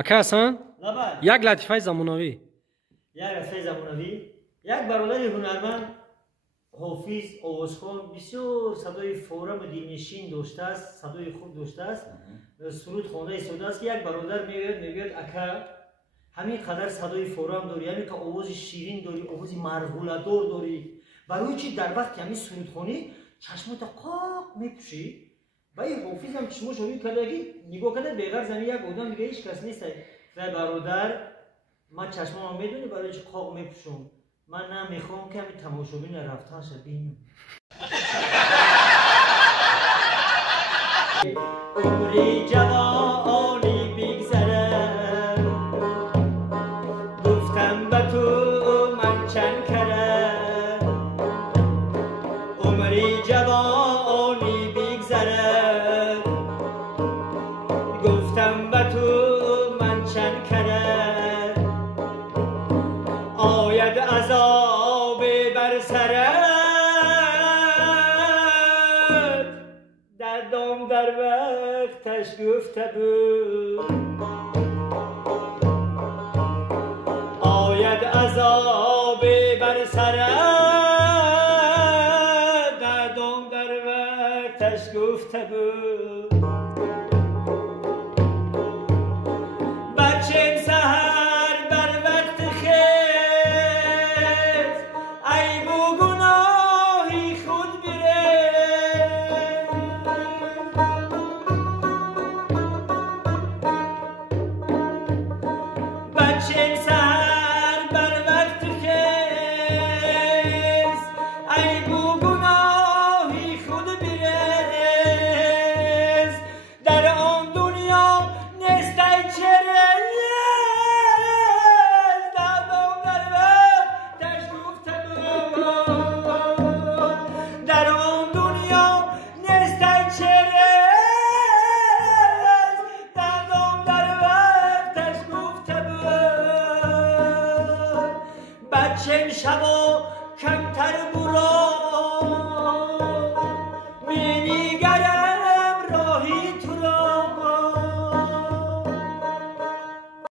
اکا هستن؟ لبن یک لطیفه زمانوی. یک لطیفه زمانوی. یک برادر هنرمند حافظ آوازخوان بسیار صدای فورم و دلنشین داشته است، صدای خوب داشته است. سرود خوانده ایستاده است که یک برادر میگوید اکا همین قدر صدای فورم داری، همین که آواز شیرین داری، آواز مرغوله‌دار داری، برای چی در وقت همین سرود خوانی چشمات قاق میپوشی؟ و این حافظ هم چشماش رو کرده که نگاه کرده بغیر زمین یک آدم دیگه هیچ کس نیست. برادر من چشمام میدونی برای چی قاق میپوشم؟ من نمیخوام که همین تماشابین رفتنش بینم. عمری جوانی بگذره، گفتم به تو من چند کره. عمری جوانی بگذره، گفتم به تو من چند کره. آید عذاب بر سرت، دردم در وقتش گفته بود. آید عذاب بر سرت، دردم در وقتش گفته بود. بچه سحر بر وقت خیز، ای بو گناهی خود بره. بچه سحر بر وقت خیز، ای بو گناهی خود بریز. در آن دنیا نیست ای چریز، دردم در وقتش گفته بود. در آن دنیا نیست ای چریز، دردم در وقتش گفته بود. بچه شب